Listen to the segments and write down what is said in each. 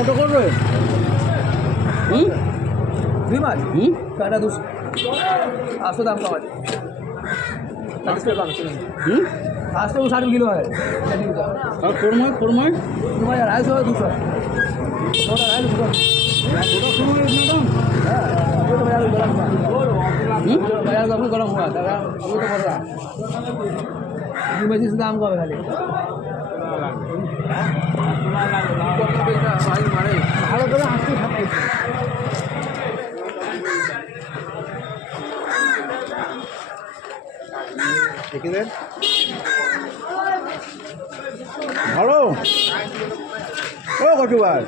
কত করবে? দুই মাছ কাটা 200 800 দাম কম আছে। 800 60 কিলো है আর কোরমায় কোরমায় तुम्हारे 250 200 छोटा 250 ওটা শুরু হয়ে ম্যাডাম। हाँ वो तो बाजार गरम हुआ बाजार तो गरम हुआ दादा वो तो बढ़ रहा ये मछली से दाम कम है खाली ভালো করে হাসতে থাকে দেখে দেন ভালো ও কচুবার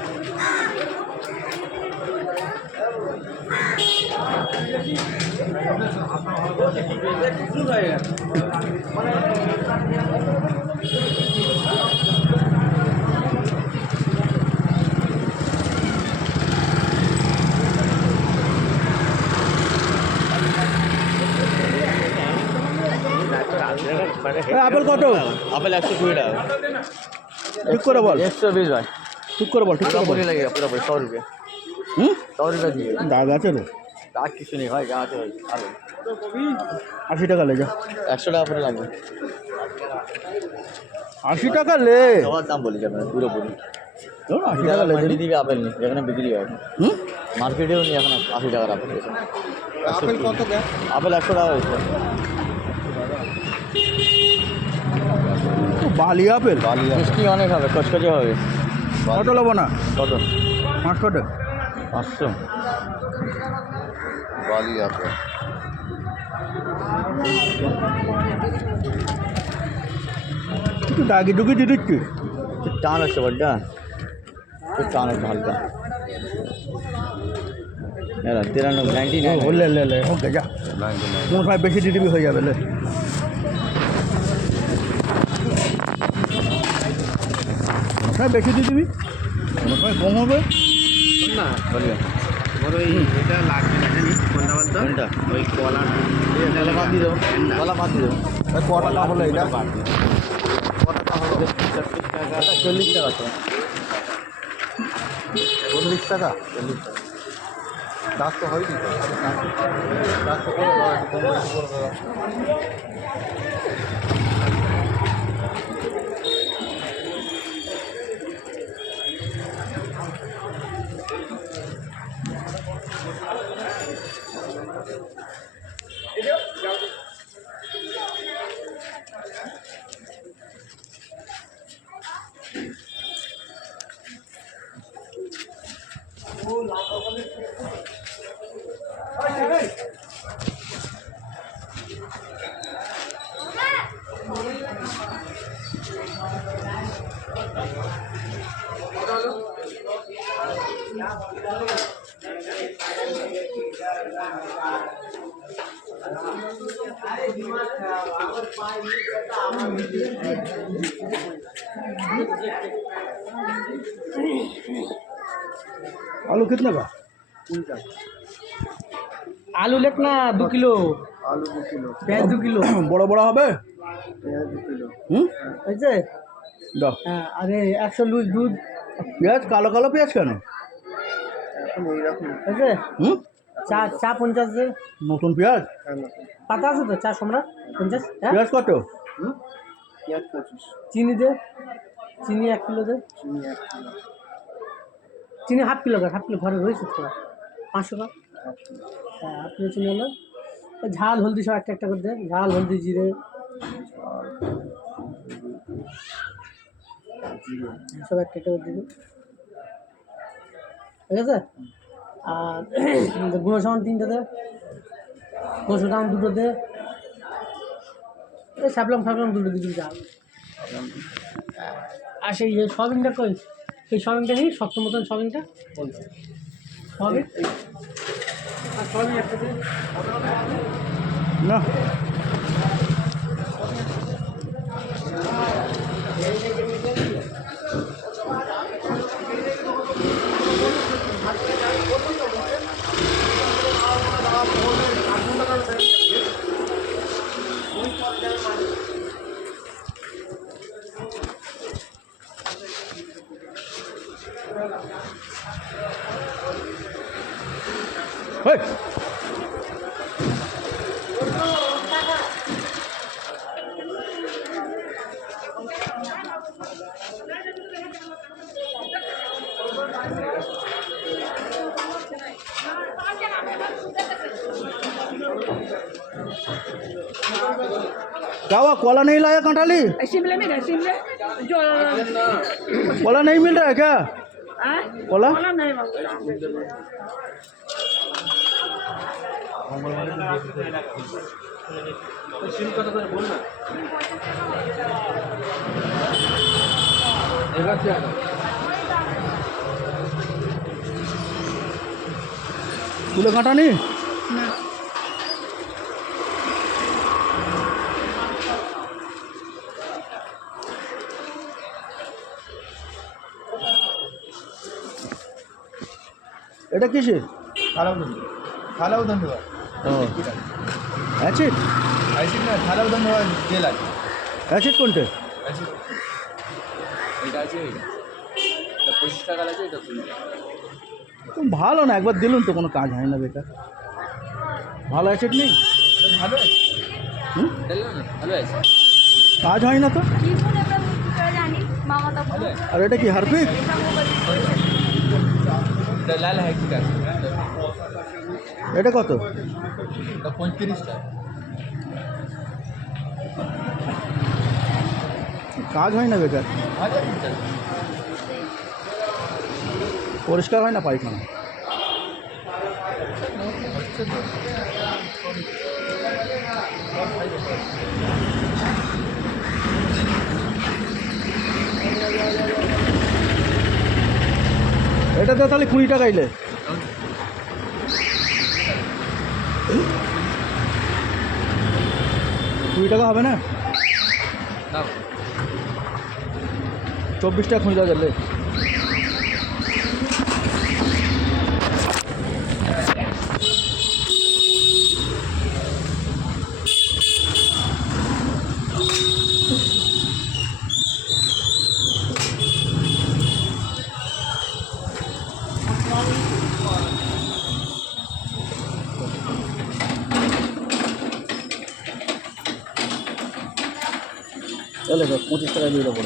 আপেল কত? আপেল 120 টাকা। ঠিক করে বল। 120 ভাই। ঠিক করে বল। ঠিক করে বল। लगेगा पूरा 100 रुपये। 100 रुपये दिए। দাগ আছে রে। দাগ কিছু নেই ভাই, গাছ ভাই। 80 টাকা ले जा। 100 টাকা পুরো লাগবে। 80 টাকা ले। সবার দাম বলি যাবেন পুরোপুরি। 80 টাকা ले। मंडी দিকে আপেল নেই, এখানে বিক্রি হয়। মার্কেটেও নেই এখন 80 টাকার আপেল। আপেল কত দেয়? আপেল 100 টাকা হয়েছে। বালি আপেল। মিষ্টি অনেক হবে, কচকচে হবে। কত লবো না? কত? 500 টাকা। 500 বালি আপেল। একটু দাগি ডুগি দিয়ে দিচ্ছি। টান হচ্ছে বড্ডা, একটু টান হচ্ছে হালকা। तेरा नो गारंटी नहीं ও ले ले ले ওকে যা। কোন সময় বেশি দিয়ে দিবি হয়ে যাবে ले। কোন বেশি দিয়ে দিবি? কোন সময় কম হবে? না বলিও বড় এটা লাগবে না জানি কোনটা বলতো কোনটা ওই কলা কলা বাদ দিও কলা বাদ দিও ক টাকা হলো এটা? কত টাকা হলো 40 টাকা তো 40 টাকা। 40 টাকা দাঁত তো হয়নি তো। দাঁত তো করে দাও একটু কম বেশি করে দাও। आलू कितने का? आलू लेना 2 किलो आलू 2 किलो। प्याज 2 किलो बड़ा बड़ा হবে? प्याज 2 किलो হয়েছে দাও। হ্যাঁ আরে 100 লুজ দুধ। পেঁয়াজ কালো কালো পেঁয়াজ কেন? এখন এইরকম হয়েছে। চা চা 50 দে। নতুন পেঁয়াজ পাতা আছে তো চা সম্রাট 50। পেঁয়াজ কত? পেঁয়াজ 25। চিনি দে, চিনি 1 কিলো দে। চিনি 1 কিলো। চিনি হাফ কিলো হাফ কিলো ঘরে রয়েছে তো 500 টাকা। হ্যাঁ হাফ কিলো চিনি হলো। ঝাল হলদি সব একটা করে দে, ঝাল হলদি জিরে সব একটা করে দিবি, ঠিক আছে। আর গুঁড়ো সাবান 3টে দে, কসু দাম 2টো দে, এই স্যাপলাম 2টো দিবি ঝাল। আর সেই সয়াবিনটা কই, এই সয়াবিনটা নিই শক্ত মতন সয়াবিনটা সয়াবিন আর সয়াবিন একটা দে না। क्या हुआ कोला नहीं लाया कंटाली शिमले में शिमले जो कोला नहीं मिल रहा है क्या कोला वाला नहीं তুলে কাঁটা নি ना এটা কিসের থালা উদান দেওয়া ও অ্যাসিড অ্যাসিড না থালা উদান দেওয়া তেল আছে অ্যাসিড কোনটা অ্যাসিড এটা আছে এটা 25 টাকা আছে এটা 20 টাকা ভালো না একবার দিলুন তো কোনো কাজ হয় না বেকার ভালো অ্যাসিড নেই ভালো আছে হুম ভালো আছে কাজ হয় না তো जानी मामा तब ভালো আছে আর এটা কি হারপিক এটা লাল है কি আছে এটা কত এটা 35 টাকা কাজ হয় না বেকার ভালো আছে পরিষ্কার হয় না পায়খানা এটাতে তাহলে 20 টাকা এলে 20 টাকা হবে না না 24 টাকা খুঁজা গেলে চলে 25 টাকা দিয়ে দেবো